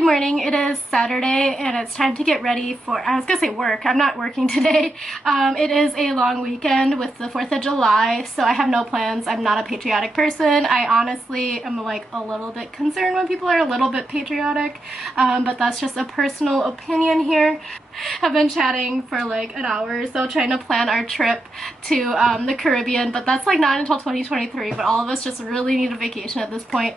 Good morning. It is Saturday and it's time to get ready for, I was gonna say work. I'm not working today. It is a long weekend with the 4th of July, so I have no plans. I'm not a patriotic person. I honestly am like a little bit concerned when people are a little bit patriotic, but that's just a personal opinion here. I've been chatting for like an hour or so trying to plan our trip to the Caribbean, but that's like not until 2023, but all of us just really need a vacation at this point.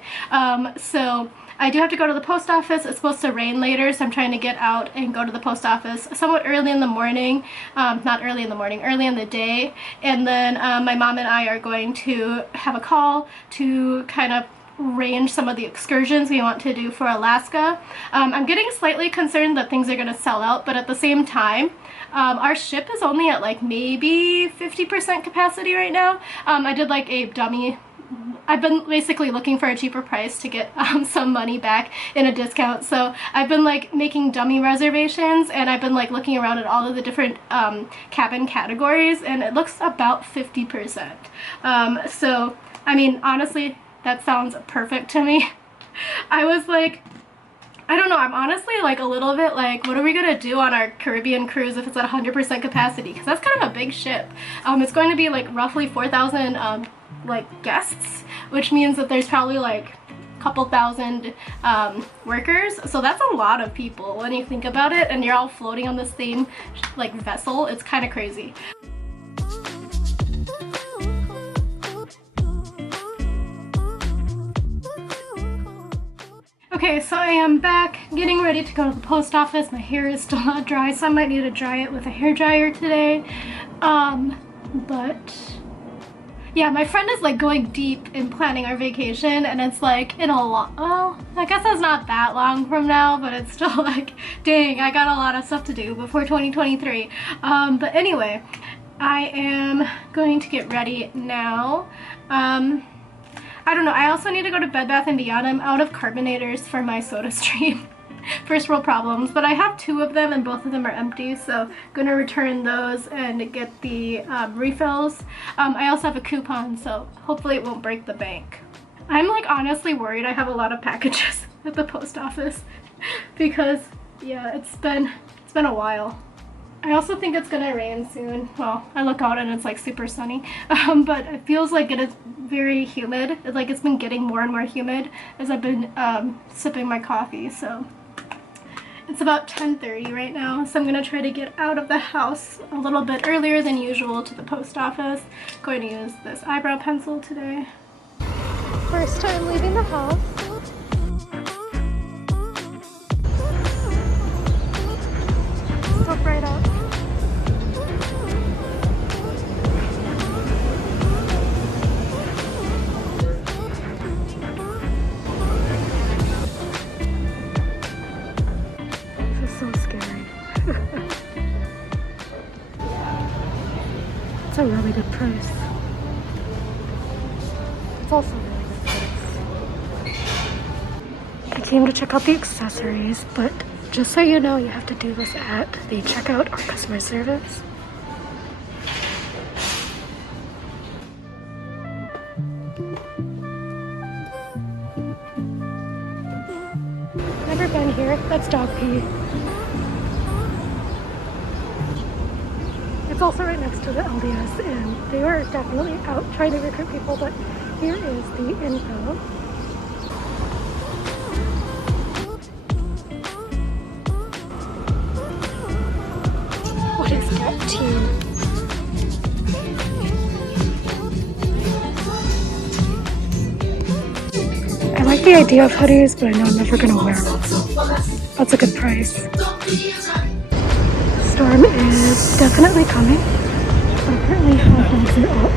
So I do have to go to the post office. It's supposed to rain later, so I'm trying to get out and go to the post office somewhat early in the morning. Not early in the morning, early in the day. And then my mom and I are going to have a call to kind of arrange some of the excursions we want to do for Alaska. I'm getting slightly concerned that things are going to sell out, but at the same time, our ship is only at like maybe 50% capacity right now. I did like a dummy. I've been basically looking for a cheaper price to get some money back in a discount, so I've been like making dummy reservations, and I've been like looking around at all of the different cabin categories, and it looks about 50%. So I mean, honestly, that sounds perfect to me. I was like, I don't know, I'm honestly like a little bit like, what are we gonna do on our Caribbean cruise if it's at 100% capacity? Because that's kind of a big ship. It's going to be like roughly 4,000 like guests, which means that there's probably like a couple thousand workers, so that's a lot of people when you think about it, and you're all floating on the same like vessel. It's kind of crazy. Okay, so I am back getting ready to go to the post office. My hair is still not dry, so I might need to dry it with a hair dryer today. But yeah, my friend is like going deep in planning our vacation, and it's like in a lot, well, I guess it's not that long from now, but it's still like, dang, I got a lot of stuff to do before 2023. But anyway, I am going to get ready now. I don't know, I also need to go to Bed Bath & Beyond. I'm out of carbonators for my soda stream. First world problems, but I have 2 of them and both of them are empty, so I'm gonna return those and get the refills. I also have a coupon, so hopefully it won't break the bank. I'm like honestly worried I have a lot of packages at the post office because yeah, it's been a while. I also think it's gonna rain soon. Well, I look out and it's like super sunny, but it feels like it is very humid. It's like it's been getting more and more humid as I've been sipping my coffee. So it's about 10:30 right now, so I'm gonna try to get out of the house a little bit earlier than usual to the post office. Going to use this eyebrow pencil today. First time leaving the house. Still bright out. It's a really good price. It's also a really good price. I came to check out the accessories, but just so you know, you have to do this at the checkout or customer service. Never been here. That's dog pee. It's also right next to the LDS, and they were definitely out trying to recruit people, but here is the info. What is that team? I like the idea of hoodies, but I know I'm never gonna wear them, so that's a good price. Storm is definitely coming. Apparently hot dogs are up.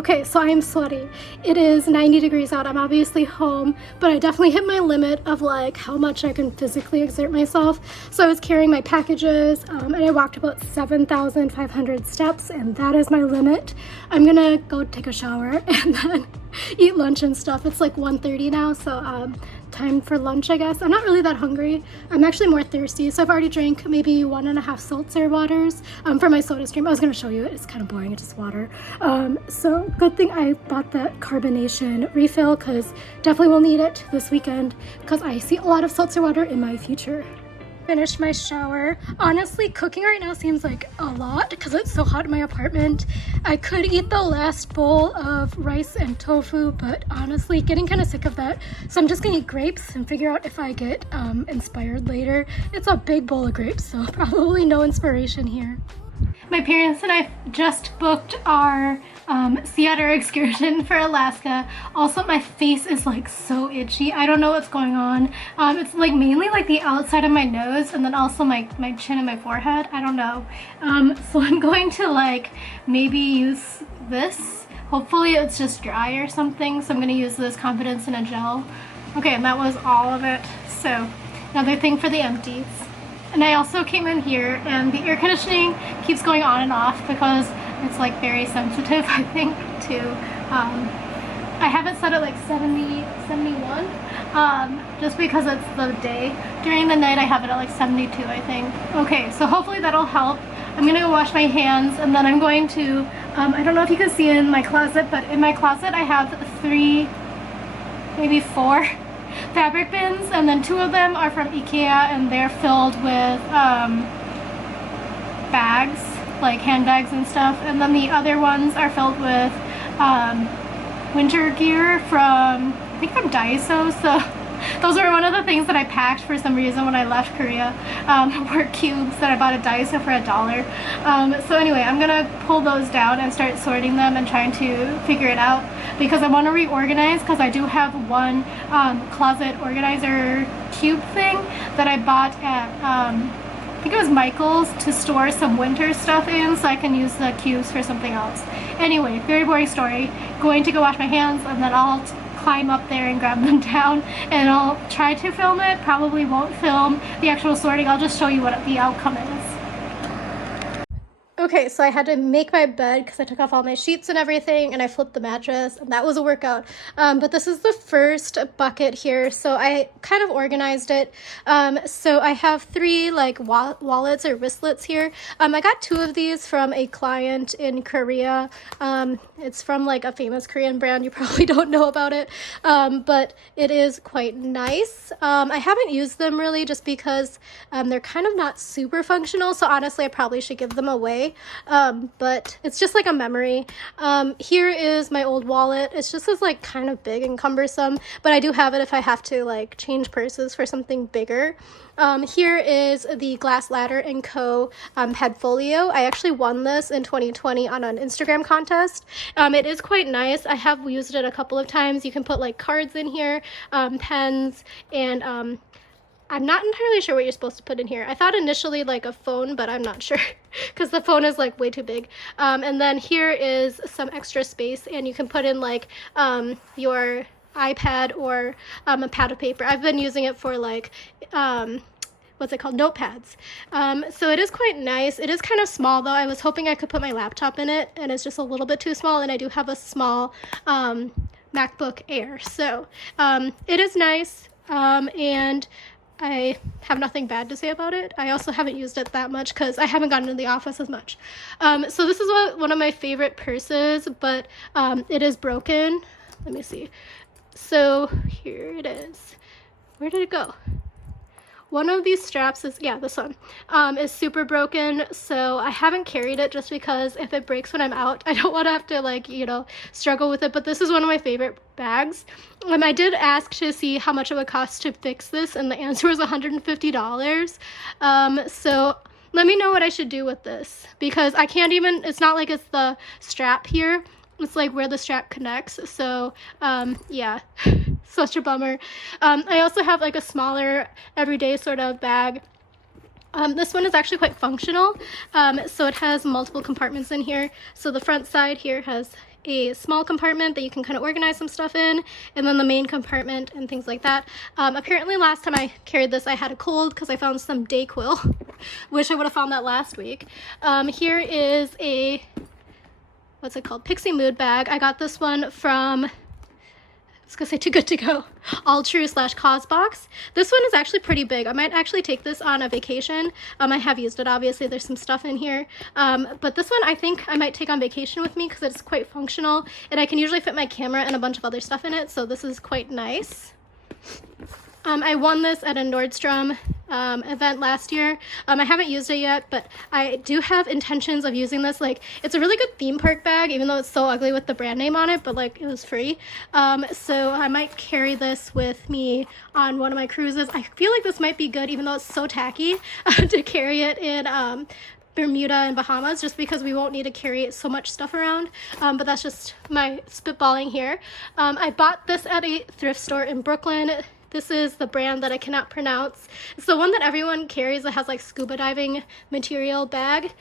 Okay, so I am sweaty. It is 90 degrees out. I'm obviously home, but I definitely hit my limit of like how much I can physically exert myself. So I was carrying my packages and I walked about 7,500 steps, and that is my limit. I'm gonna go take a shower and then eat lunch and stuff. It's like 1:30 now, so time for lunch, I guess. I'm not really that hungry. I'm actually more thirsty, so I've already drank maybe 1.5 seltzer waters for my soda stream. I was gonna show you it. It's kind of boring. It's just water. So good thing I bought that carbonation refill, because definitely will need it this weekend because I see a lot of seltzer water in my future. Finished my shower. Honestly, cooking right now seems like a lot because it's so hot in my apartment. I could eat the last bowl of rice and tofu, but honestly getting kind of sick of that, so I'm just gonna eat grapes and figure out if I get inspired later. It's a big bowl of grapes, so probably no inspiration here. My parents and I just booked our sea otter excursion for Alaska. Also, my face is like so itchy. I don't know what's going on. It's like mainly like the outside of my nose, and then also my chin and my forehead. I don't know. So I'm going to like maybe use this. Hopefully it's just dry or something. So I'm gonna use this Confidence in a Gel. Okay, and that was all of it. So another thing for the empties. And I also came in here and the air conditioning keeps going on and off because it's like very sensitive, I think, to, I haven't set it like 70, 71, just because it's the day. During the night I have it at like 72, I think. Okay, so hopefully that'll help. I'm gonna go wash my hands, and then I'm going to, I don't know if you can see in my closet, but in my closet I have 3, maybe 4 fabric bins, and then 2 of them are from IKEA, and they're filled with bags, like handbags and stuff, and then the other ones are filled with winter gear from, I think from Daiso. So those were one of the things that I packed for some reason when I left Korea, were cubes that I bought at Daiso for $1. So anyway, I'm gonna pull those down and start sorting them and trying to figure it out, because I want to reorganize, because I do have one closet organizer cube thing that I bought at I think it was Michael's, to store some winter stuff in, so I can use the cubes for something else. Anyway, very boring story. Going to go wash my hands, and then I'll climb up there and grab them down, and I'll try to film it. Probably won't film the actual sorting. I'll just show you what the outcome is. Okay, so I had to make my bed because I took off all my sheets and everything, and I flipped the mattress, and that was a workout. But this is the first bucket here, so I kind of organized it. So I have 3 like wallets or wristlets here. I got 2 of these from a client in Korea. It's from like a famous Korean brand. You probably don't know about it, but it is quite nice. I haven't used them really just because they're kind of not super functional, so honestly I probably should give them away. But it's just like a memory. Here is my old wallet. It's just as like kind of big and cumbersome, but I do have it if I have to like change purses for something bigger. Here is the Glass Ladder & Co. Headfolio. I actually won this in 2020 on an Instagram contest. It is quite nice. I have used it a couple of times. You can put like cards in here, pens, and I'm not entirely sure what you're supposed to put in here. I thought initially like a phone, but I'm not sure because the phone is like way too big. And then here is some extra space, and you can put in like your iPad or a pad of paper. I've been using it for like what's it called, notepads. So it is quite nice. It is kind of small though. I was hoping I could put my laptop in it, and it's just a little bit too small, and I do have a small MacBook Air, so it is nice, and I have nothing bad to say about it. I also haven't used it that much because I haven't gotten into the office as much. So this is one of my favorite purses, but it is broken. Let me see. So here it is. Where did it go? One of these straps is, yeah, this one, is super broken, so I haven't carried it just because if it breaks when I'm out, I don't want to have to, like, you know, struggle with it, but this is one of my favorite bags. I did ask to see how much it would cost to fix this, and the answer was $150. So let me know what I should do with this, because I can't even, it's not like it's the strap here, it's like where the strap connects, so yeah. Such a bummer. I also have like a smaller everyday sort of bag. This one is actually quite functional. So it has multiple compartments in here. So the front side here has a small compartment that you can kind of organize some stuff in, and then the main compartment and things like that. Apparently last time I carried this I had a cold because I found some Dayquil. Wish I would have found that last week. Here is a, what's it called, Pixie Mood bag. I got this one from, I was gonna say Too Good To Go, All True / Cosbox. This one is actually pretty big. I might actually take this on a vacation. I have used it, obviously. There's some stuff in here. But this one I think I might take on vacation with me because it's quite functional, and I can usually fit my camera and a bunch of other stuff in it, so this is quite nice. I won this at a Nordstrom event last year. I haven't used it yet, but I do have intentions of using this. Like, it's a really good theme park bag, even though it's so ugly with the brand name on it, but like, it was free. So I might carry this with me on one of my cruises. I feel like this might be good, even though it's so tacky, to carry it in Bermuda and Bahamas, just because we won't need to carry so much stuff around. But that's just my spitballing here. I bought this at a thrift store in Brooklyn. This is the brand that I cannot pronounce. It's the one that everyone carries that has like scuba diving material bag.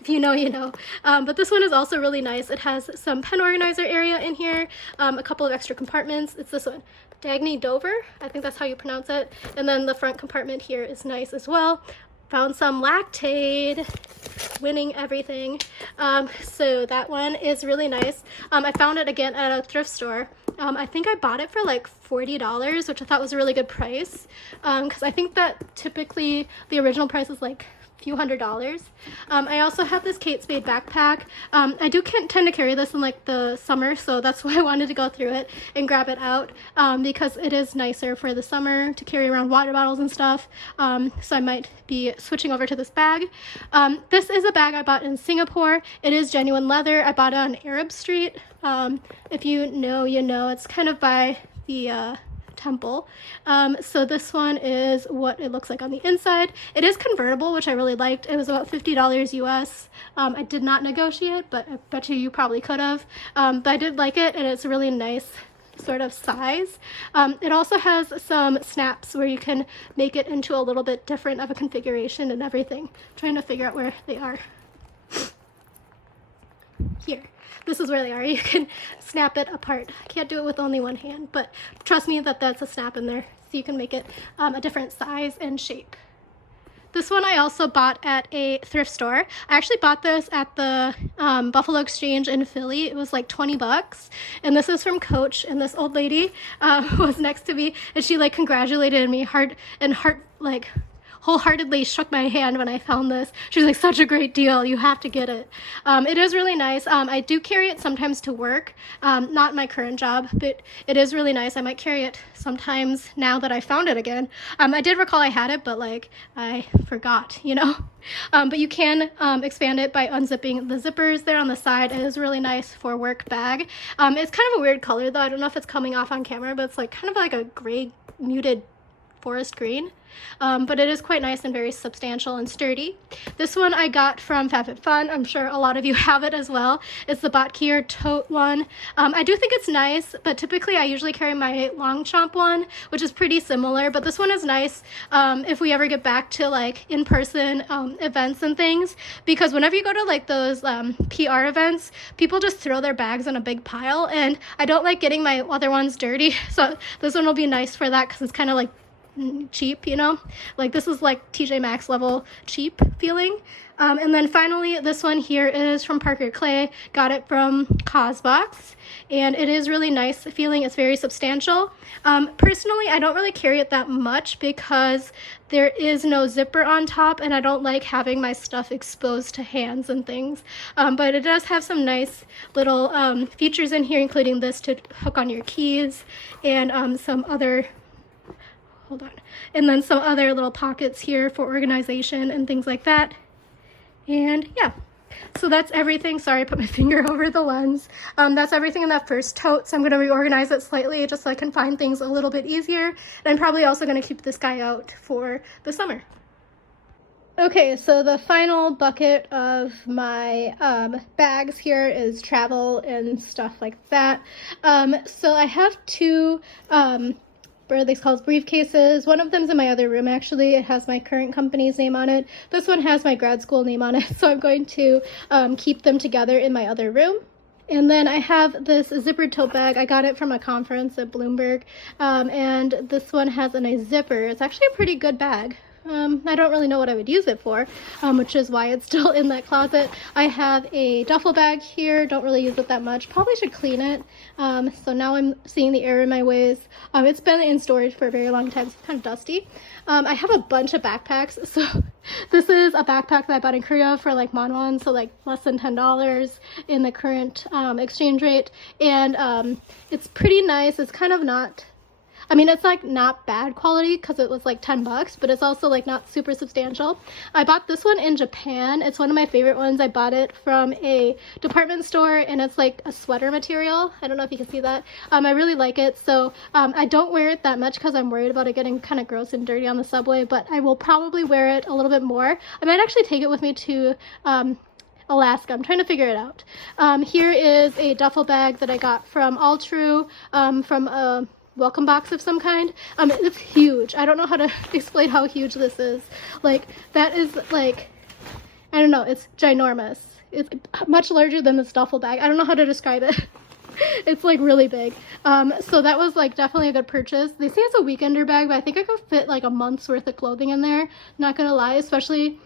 If you know, you know. But this one is also really nice. It has some pen organizer area in here, a couple of extra compartments. It's this one, Dagny Dover. I think that's how you pronounce it. And then the front compartment here is nice as well. Found some Lactaid, winning everything. So that one is really nice. I found it again at a thrift store. I think I bought it for like $40, which I thought was a really good price, because I think that typically the original price is like a few $100s. I also have this Kate Spade backpack. I do tend to carry this in like the summer, so that's why I wanted to go through it and grab it out, because it is nicer for the summer to carry around water bottles and stuff. So I might be switching over to this bag. This is a bag I bought in Singapore. It is genuine leather. I bought it on Arab Street. If you know, you know. It's kind of by the temple. So this one is what it looks like on the inside. It is convertible, which I really liked. It was about $50 US. I did not negotiate, but I bet you probably could have. But I did like it, and it's a really nice sort of size. It also has some snaps where you can make it into a little bit different of a configuration and everything. I'm trying to figure out where they are. Here. This is where they are. You can snap it apart. I can't do it with only one hand, but trust me that that's a snap in there, so you can make it a different size and shape. This one I also bought at a thrift store. I actually bought this at the Buffalo Exchange in Philly. It was like 20 bucks. And this is from Coach, and this old lady was next to me, and she like congratulated me wholeheartedly shook my hand when I found this. She was like, such a great deal, you have to get it. It is really nice. I do carry it sometimes to work, not my current job, but it is really nice. I might carry it sometimes now that I found it again. I did recall I had it, but like I forgot, you know. But you can expand it by unzipping the zippers there on the side. It is really nice for work bag. It's kind of a weird color though. I don't know if it's coming off on camera, but it's like kind of like a gray muted forest green. But it is quite nice and very substantial and sturdy. This one I got from FabFitFun. I'm sure a lot of you have it as well. It's the Botkier tote one. I do think it's nice, but typically I usually carry my Longchamp one, which is pretty similar, but this one is nice if we ever get back to like in-person events and things, because whenever you go to like those PR events, people just throw their bags in a big pile, and I don't like getting my other ones dirty, so this one will be nice for that because it's kind of like cheap, you know, like this is like TJ Maxx level cheap feeling. And then finally, this one here is from Parker Clay. Got it from Cosbox, and it is really nice feeling. It's very substantial. Personally, I don't really carry it that much because there is no zipper on top, and I don't like having my stuff exposed to hands and things. But it does have some nice little features in here, including this to hook on your keys, and some other and then some other little pockets here for organization and things like that. And yeah, so that's everything. Sorry, I put my finger over the lens. That's everything in that first tote, so I'm going to reorganize it slightly just so I can find things a little bit easier. And I'm probably also going to keep this guy out for the summer. Okay, so the final bucket of my bags here is travel and stuff like that. So I have two what are these called, briefcases. One of them's in my other room, actually. It has my current company's name on it. This one has my grad school name on it, so I'm going to keep them together in my other room. And then I have this zippered tote bag. I got it from a conference at Bloomberg. And this one has a nice zipper. It's actually a pretty good bag. I don't really know what I would use it for, which is why it's still in that closet. I have a duffel bag here. Don't really use it that much. Probably should clean it. So now I'm seeing the error in my ways. It's been in storage for a very long time. It's kind of dusty. I have a bunch of backpacks. So this is a backpack that I bought in Korea for like Monwon, so like less than $10 in the current exchange rate. And it's pretty nice. It's kind of not... I mean, it's like not bad quality because it was like 10 bucks, but it's also like not super substantial. I bought this one in Japan. It's one of my favorite ones. I bought it from a department store and it's like a sweater material. I don't know if you can see that. I really like it. So I don't wear it that much because I'm worried about it getting kind of gross and dirty on the subway, but I will probably wear it a little bit more. I might actually take it with me to Alaska. I'm trying to figure it out. Here is a duffel bag that I got from Alltrue, from a welcome box of some kind. It's huge. I don't know how to explain how huge this is. Like, that is like, I don't know, it's ginormous. It's much larger than this duffel bag. I don't know how to describe it. It's like really big. So that was like definitely a good purchase. They say it's a weekender bag, but I think I could fit like a month's worth of clothing in there. Not gonna lie, especially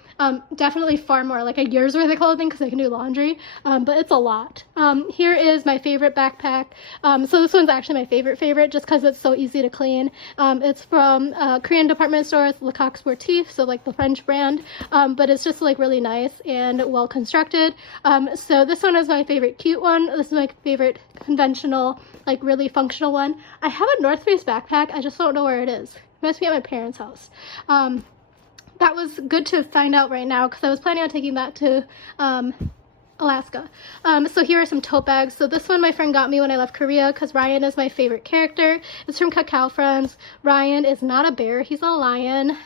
definitely far more, like a year's worth of clothing because I can do laundry, but it's a lot. Here is my favorite backpack. So this one's actually my favorite just because it's so easy to clean. It's from a Korean department store. It's Le Coq Sportif, so like the French brand, but it's just like really nice and well constructed. So this one is my favorite cute one. This is my favorite conventional, like really functional one. I have a North Face backpack. I just don't know where it is. It must be at my parents' house. That was good to find out right now because I was planning on taking that to Alaska. So here are some tote bags. So this one my friend got me when I left Korea because Ryan is my favorite character. It's from Kakao Friends. Ryan is not a bear, he's a lion.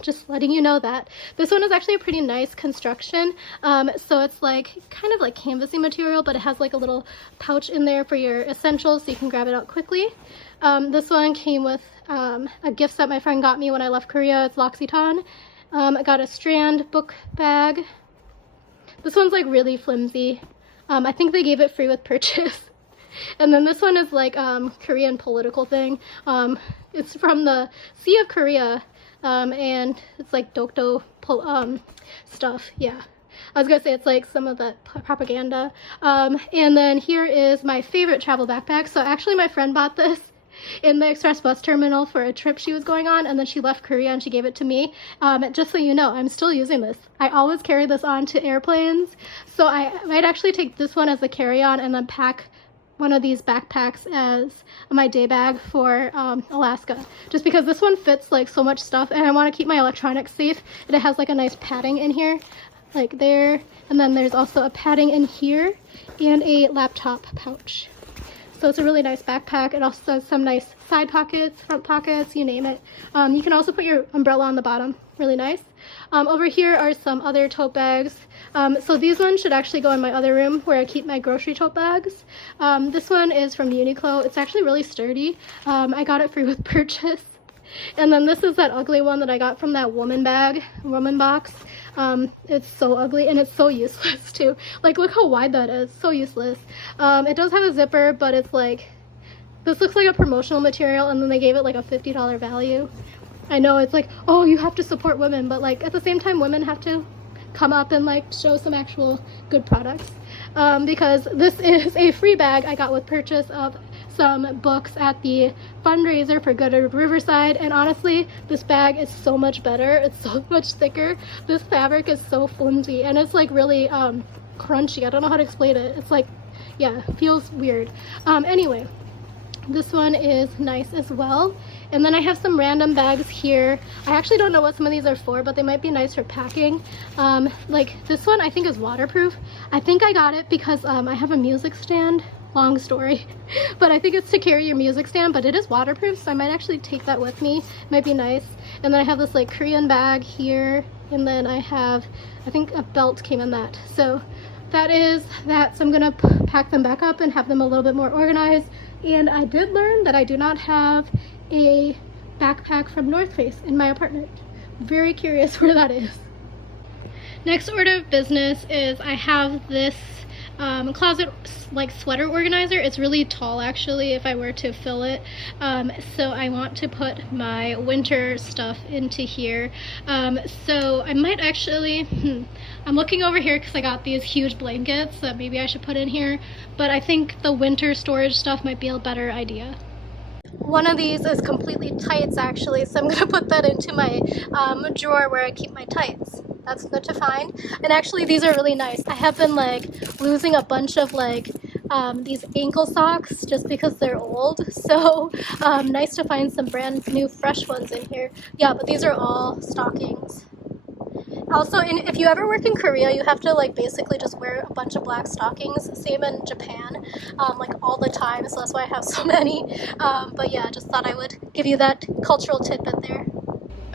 Just letting you know that. This one is actually a pretty nice construction. So it's like kind of like canvasy material, but it has like a little pouch in there for your essentials so you can grab it out quickly. This one came with a gift set my friend got me when I left Korea. It's L'Occitane. I got a Strand book bag. This one's like really flimsy. I think they gave it free with purchase. And then this one is like Korean political thing. It's from the Sea of Korea, and it's like Dokdo stuff. Yeah, I was gonna say it's like some of the propaganda. And then here is my favorite travel backpack. So actually my friend bought this in the express bus terminal for a trip she was going on, and then she left Korea and she gave it to me. Just so you know, I'm still using this. I always carry this on to airplanes, so I might actually take this one as a carry-on and then pack one of these backpacks as my day bag for Alaska, just because this one fits like so much stuff and I want to keep my electronics safe. And it has like a nice padding in here, like there, and then there's also a padding in here and a laptop pouch. So it's a really nice backpack. It also has some nice side pockets, front pockets, you name it. You can also put your umbrella on the bottom. Really nice. Over here are some other tote bags. So these ones should actually go in my other room where I keep my grocery tote bags. This one is from Uniqlo. It's actually really sturdy. I got it free with purchase. And then this is that ugly one that I got from that woman box. It's so ugly and it's so useless too. Like, look how wide that is. So useless. It does have a zipper, but it's like, this looks like a promotional material and then they gave it like a $50 value. I know it's like, oh, you have to support women, but like at the same time women have to come up and like show some actual good products. Because this is a free bag I got with purchase of some books at the fundraiser for Good of Riverside, and honestly this bag is so much better. It's so much thicker. This fabric is so flimsy and it's like really crunchy. I don't know how to explain it. It's like, yeah, feels weird. Anyway, this one is nice as well. And then I have some random bags here. I actually don't know what some of these are for, but they might be nice for packing. Like this one I think is waterproof. I think I got it because I have a music stand. Long story, but I think it's to carry your music stand, but it is waterproof, so I might actually take that with me. It might be nice. And then I have this like Korean bag here, and then I have, I think a belt came in that. So that is that. So I'm gonna pack them back up and have them a little bit more organized. And I did learn that I do not have a backpack from North Face in my apartment. Very curious where that is. Next order of business is I have this closet like sweater organizer. It's really tall actually if I were to fill it. So I want to put my winter stuff into here. So I might actually, I'm looking over here because I got these huge blankets that maybe I should put in here, but I think the winter storage stuff might be a better idea. One of these is completely tights actually, so I'm gonna put that into my drawer where I keep my tights. That's good to find. And actually these are really nice. I have been like losing a bunch of like these ankle socks just because they're old, so nice to find some brand new fresh ones in here. Yeah, but these are all stockings. Also, if you ever work in Korea, you have to like basically just wear a bunch of black stockings. Same in Japan, like all the time, so that's why I have so many. But yeah, just thought I would give you that cultural tidbit there.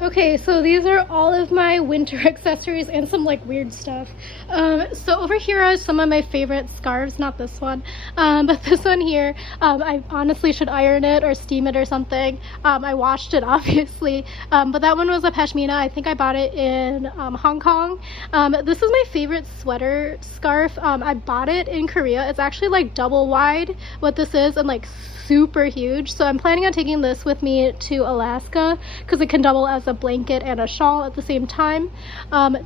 Okay, so these are all of my winter accessories and some like weird stuff. So over here are some of my favorite scarves, not this one, but this one here. I honestly should iron it or steam it or something. I washed it obviously, but that one was a pashmina. I think I bought it in Hong Kong. This is my favorite sweater scarf. I bought it in Korea. It's actually like double wide what this is, and like super huge, so I'm planning on taking this with me to Alaska because it can double as a blanket and a shawl at the same time.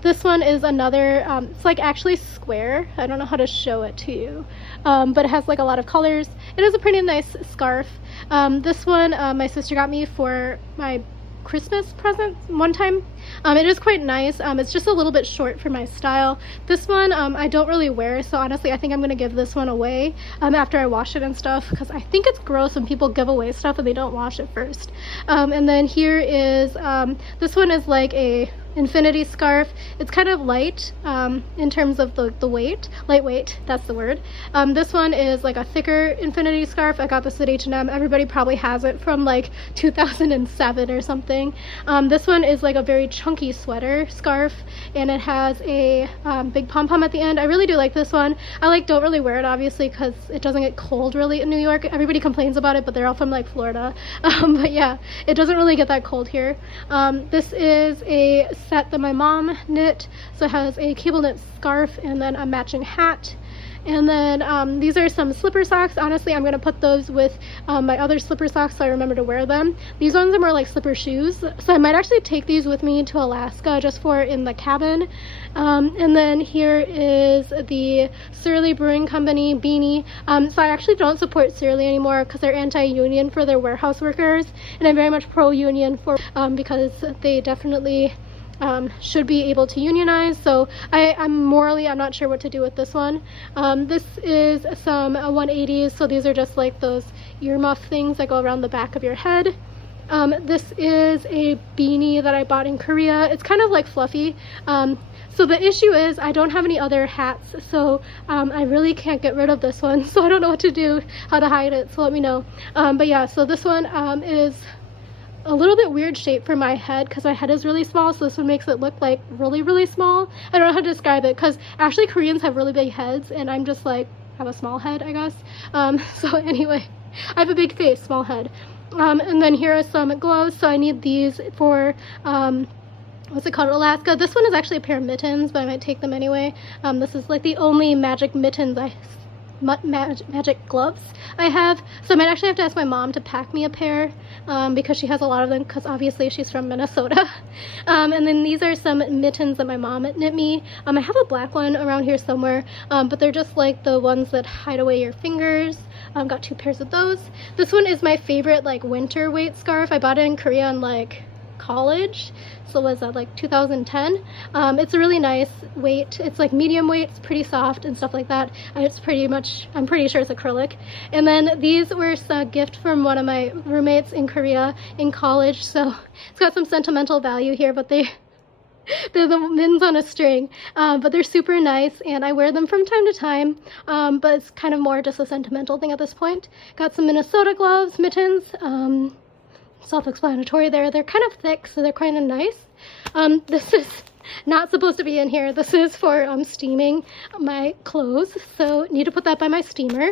This one is another, it's like actually square. I don't know how to show it to you, but it has like a lot of colors. It is a pretty nice scarf. This one my sister got me for my Christmas present one time. It is quite nice. It's just a little bit short for my style. This one I don't really wear, so honestly I think I'm gonna give this one away after I wash it and stuff, because I think it's gross when people give away stuff and they don't wash it first. And then here is this one is like a infinity scarf. It's kind of light in terms of the weight, lightweight, that's the word. This one is like a thicker infinity scarf. I got this at H&M. Everybody probably has it from like 2007 or something. This one is like a very chunky sweater scarf, and it has a big pom-pom at the end. I really do like this one. I like don't really wear it obviously because it doesn't get cold really in New York. Everybody complains about it, but they're all from like Florida. But yeah, it doesn't really get that cold here. This is a set that my mom knit, so it has a cable knit scarf and then a matching hat. And then these are some slipper socks. Honestly, I'm gonna put those with my other slipper socks so I remember to wear them. These ones are more like slipper shoes, so I might actually take these with me to Alaska just for in the cabin. And then here is the Surly Brewing Company beanie. So I actually don't support Surly anymore because they're anti-union for their warehouse workers, and I'm very much pro-union for because they definitely should be able to unionize. So I'm not sure what to do with this one. This is some 180s, so these are just like those earmuff things that go around the back of your head. This is a beanie that I bought in Korea. It's kind of like fluffy. So the issue is I don't have any other hats, so I really can't get rid of this one, so I don't know what to do, how to hide it, so let me know. But yeah, so this one is a little bit weird shape for my head because my head is really small, so this one makes it look like really small. I don't know how to describe it because actually Koreans have really big heads and I'm just like have a small head, I guess. So anyway, I have a big face, small head. And then here are some gloves, so I need these for what's it called, Alaska. This one is actually a pair of mittens, but I might take them anyway. This is like the only magic mittens magic gloves I have, so I might actually have to ask my mom to pack me a pair because she has a lot of them, because obviously she's from Minnesota. And then these are some mittens that my mom knit me. I have a black one around here somewhere, but they're just like the ones that hide away your fingers. Got 2 pairs of those. This one is my favorite like winter weight scarf. I bought it in Korea in like college, so was that like 2010. It's a really nice weight. It's like medium weight, it's pretty soft and stuff like that, and it's pretty much, I'm pretty sure it's acrylic. And then these were a gift from one of my roommates in Korea in college, so it's got some sentimental value here, but they're the mittens on a string, but they're super nice and I wear them from time to time, but it's kind of more just a sentimental thing at this point. Got some Minnesota gloves, mittens, self-explanatory there. They're kind of thick, so they're kind of nice. This is not supposed to be in here. This is for steaming my clothes, so need to put that by my steamer.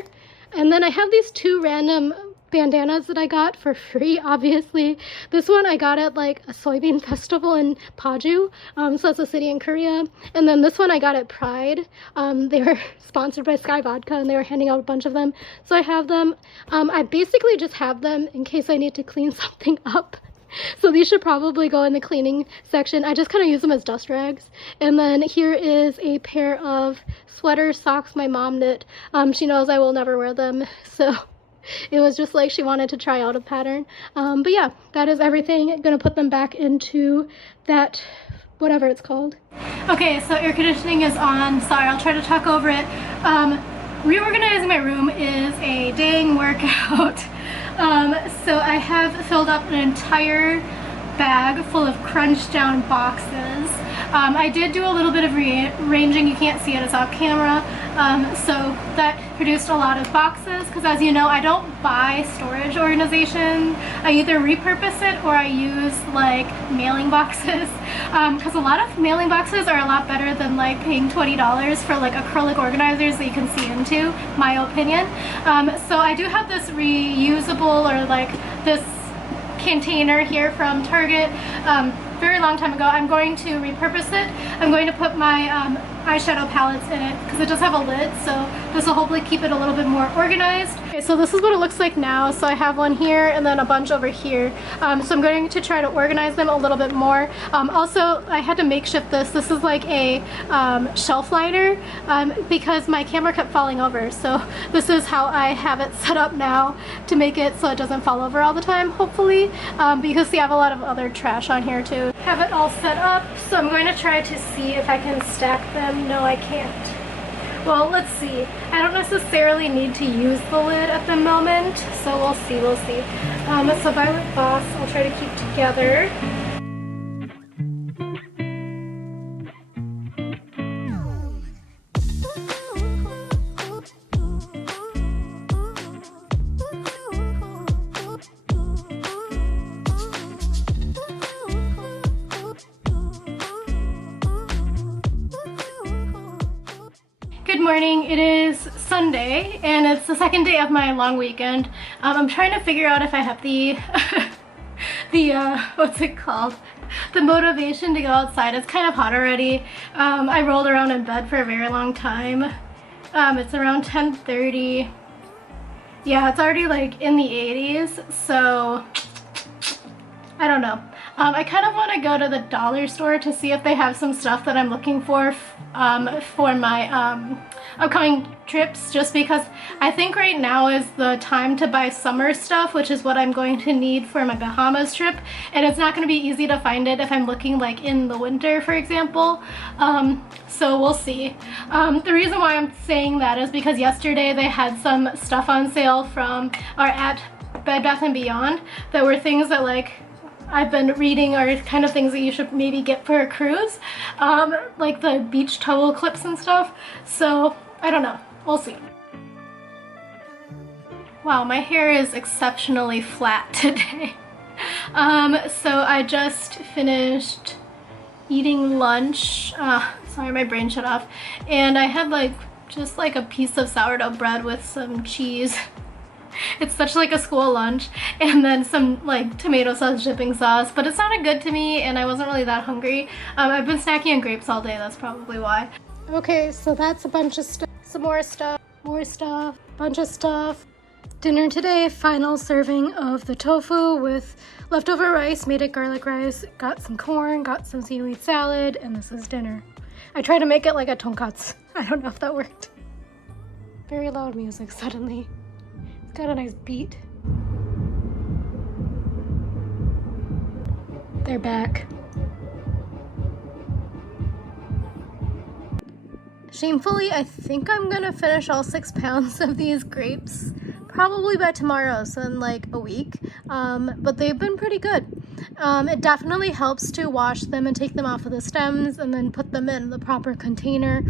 And then I have these 2 random bandanas that I got for free, obviously. This one I got at like a soybean festival in Paju, so that's a city in Korea. And then this one I got at Pride. They were sponsored by Sky Vodka and they were handing out a bunch of them. So I have them. I basically just have them in case I need to clean something up. So these should probably go in the cleaning section. I just kind of use them as dust rags. And then here is a pair of sweater socks my mom knit. She knows I will never wear them, so it was just like she wanted to try out a pattern. But yeah, that is everything. I'm gonna put them back into that, whatever it's called. Okay, so air conditioning is on. Sorry, I'll try to talk over it. Reorganizing my room is a dang workout. So I have filled up an entire bag full of crunched down boxes. I did do a little bit of rearranging. You can't see it, it's off camera. So that produced a lot of boxes because, as you know, I don't buy storage organization. I either repurpose it or I use like mailing boxes because a lot of mailing boxes are a lot better than like paying $20 for like acrylic organizers that you can see into, my opinion. So I do have this reusable or like this container here from Target very long time ago. I'm going to repurpose it. I'm going to put my eyeshadow palettes in it because it does have a lid, so this will hopefully keep it a little bit more organized. Okay, so this is what it looks like now. So I have one here and then a bunch over here. So I'm going to try to organize them a little bit more. Also, I had to makeshift this. This is like a shelf liner because my camera kept falling over. So this is how I have it set up now to make it so it doesn't fall over all the time, hopefully. But you can see I have a lot of other trash on here too. Have it all set up, so I'm going to try to see if I can stack them. No, I can't. Well, let's see. I don't necessarily need to use the lid at the moment, so we'll see, we'll see. So Violet Boss, I'll try to keep together. Good morning. It is Sunday and it's the second day of my long weekend. I'm trying to figure out if I have the what's it called? The motivation to go outside. It's kind of hot already. I rolled around in bed for a very long time. It's around 10:30. Yeah, it's already like in the 80s, so I don't know. I kind of want to go to the dollar store to see if they have some stuff that I'm looking for my upcoming trips, just because I think right now is the time to buy summer stuff, which is what I'm going to need for my Bahamas trip, and it's not going to be easy to find it if I'm looking like in the winter, for example. So we'll see. The reason why I'm saying that is because yesterday they had some stuff on sale from or at Bed Bath & Beyond that were things that like I've been reading are kind of things that you should maybe get for a cruise, like the beach towel clips and stuff. So I don't know, we'll see. Wow, my hair is exceptionally flat today. So I just finished eating lunch. Sorry, my brain shut off. And I had like just like a piece of sourdough bread with some cheese. It's such like a school lunch, and then some like tomato sauce dipping sauce, but it sounded good to me and I wasn't really that hungry. I've been snacking on grapes all day, that's probably why. Okay, so that's a bunch of stuff, some more stuff, bunch of stuff. Dinner today, final serving of the tofu with leftover rice, made it garlic rice, got some corn, got some seaweed salad, and this is dinner. I tried to make it like a tonkatsu. I don't know if that worked. Very loud music suddenly. Got a nice beat. They're back. Shamefully, I think I'm gonna finish all 6 pounds of these grapes probably by tomorrow, so in like a week. But they've been pretty good. It definitely helps to wash them and take them off of the stems and then put them in the proper container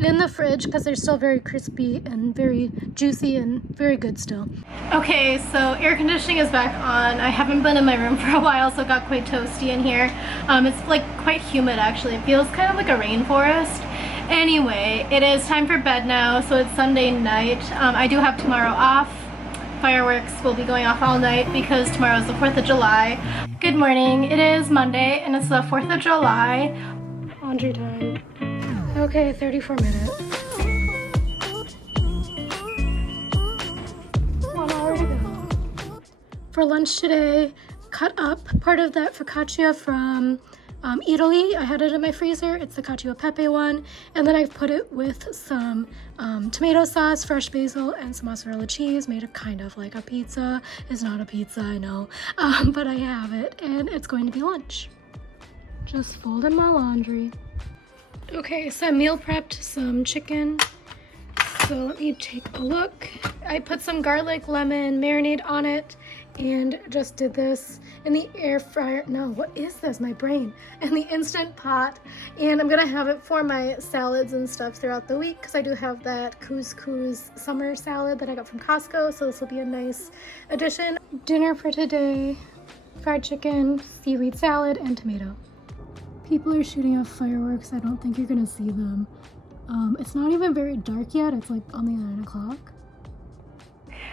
in the fridge because they're still very crispy and very juicy and very good still. Okay, so air conditioning is back on. I haven't been in my room for a while, so it got quite toasty in here. It's like quite humid actually. It feels kind of like a rainforest. Anyway, it is time for bed now, so it's Sunday night. I do have tomorrow off fireworks will be going off all night because tomorrow is the 4th of July. Good morning. It is Monday and it's the 4th of July. Laundry time. Okay, 34 minutes. 1 hour to go. For lunch today, cut up part of that focaccia from Italy. I had it in my freezer. It's the cacio e pepe one. And then I've put it with some tomato sauce, fresh basil, and some mozzarella cheese. Made it kind of like a pizza. It's not a pizza, I know. But I have it, and it's going to be lunch. Just folded my laundry. Okay, so I meal prepped some chicken. So let me take a look. I put some garlic, lemon, marinade on it, and just did this in the air fryer. No, what is this? My brain. In the Instant Pot. And I'm gonna have it for my salads and stuff throughout the week because I do have that couscous summer salad that I got from Costco, so this will be a nice addition. Dinner for today, fried chicken, seaweed salad, and tomato. People are shooting off fireworks. I don't think you're gonna see them. It's not even very dark yet. It's like only 9 o'clock.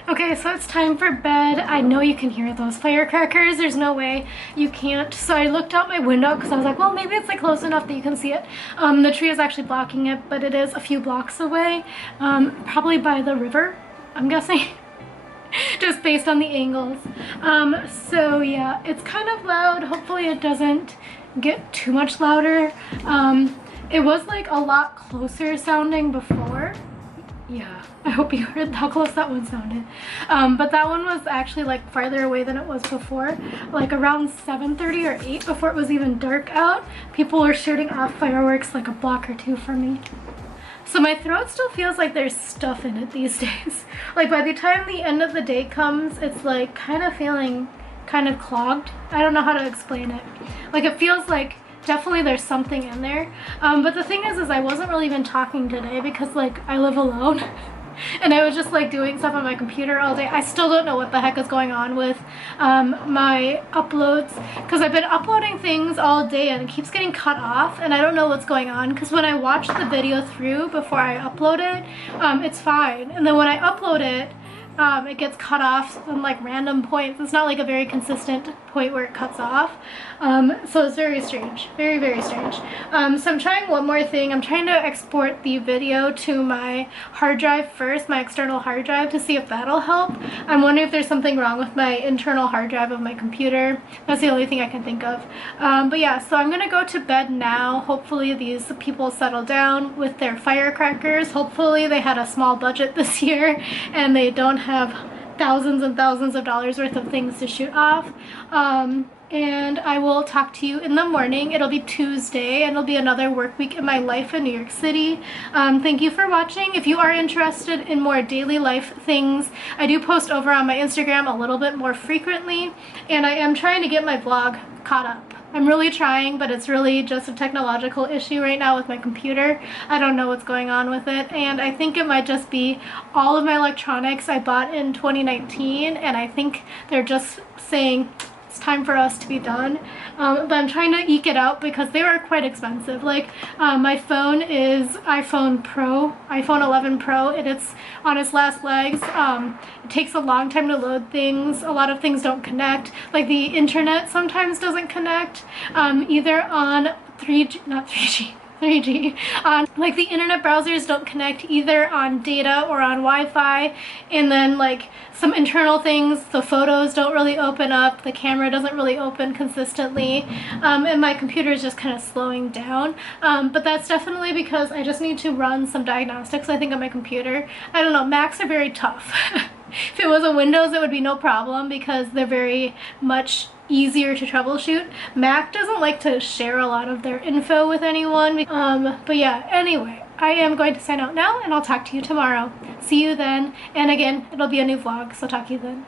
Okay, so it's time for bed. I know you can hear those firecrackers. There's no way you can't. So I looked out my window because I was like, well, maybe it's like close enough that you can see it. The tree is actually blocking it, but it is a few blocks away, probably by the river, I'm guessing. Just based on the angles. So yeah, it's kind of loud. Hopefully it doesn't get too much louder. It was like a lot closer sounding before. Yeah, I hope you heard how close that one sounded. But that one was actually like farther away than it was before. Like around 7:30 or 8 before it was even dark out, people were shooting off fireworks like a block or two from me. So my throat still feels like there's stuff in it these days. Like by the time the end of the day comes, it's like kind of feeling kind of clogged. I don't know how to explain it. Like it feels like definitely there's something in there. But the thing is I wasn't really even talking today because like I live alone. And I was just like doing stuff on my computer all day. I still don't know what the heck is going on with my uploads because I've been uploading things all day and it keeps getting cut off and I don't know what's going on because when I watch the video through before I upload it, it's fine. And then when I upload it, it gets cut off on like random points. It's not like a very consistent point where it cuts off. So it's very strange, very, very strange. So I'm trying one more thing. I'm trying to export the video to my hard drive first, my external hard drive, to see if that'll help. I'm wondering if there's something wrong with my internal hard drive of my computer. That's the only thing I can think of. But yeah, so I'm gonna go to bed now. Hopefully these people settle down with their firecrackers. Hopefully they had a small budget this year and they don't have thousands and thousands of dollars worth of things to shoot off. And I will talk to you in the morning. It'll be Tuesday and it'll be another work week in my life in New York City. Thank you for watching. If you are interested in more daily life things, I do post over on my Instagram a little bit more frequently, and I am trying to get my vlog caught up. I'm really trying, but it's really just a technological issue right now with my computer. I don't know what's going on with it, and I think it might just be all of my electronics I bought in 2019, and I think they're just saying it's time for us to be done. But I'm trying to eke it out because they were quite expensive. Like my phone is iPhone 11 Pro, and it's on its last legs. It takes a long time to load things. A lot of things don't connect. Like the internet sometimes doesn't connect, either on 3G. Like the internet browsers don't connect either on data or on Wi-Fi, and then like some internal things, the photos don't really open up, the camera doesn't really open consistently, and my computer is just kind of slowing down. But that's definitely because I just need to run some diagnostics, I think, on my computer. I don't know, Macs are very tough. If it was a Windows, it would be no problem because they're very much easier to troubleshoot. Mac doesn't like to share a lot of their info with anyone. But yeah, anyway, I am going to sign out now and I'll talk to you tomorrow. See you then. And again, it'll be a new vlog, so talk to you then.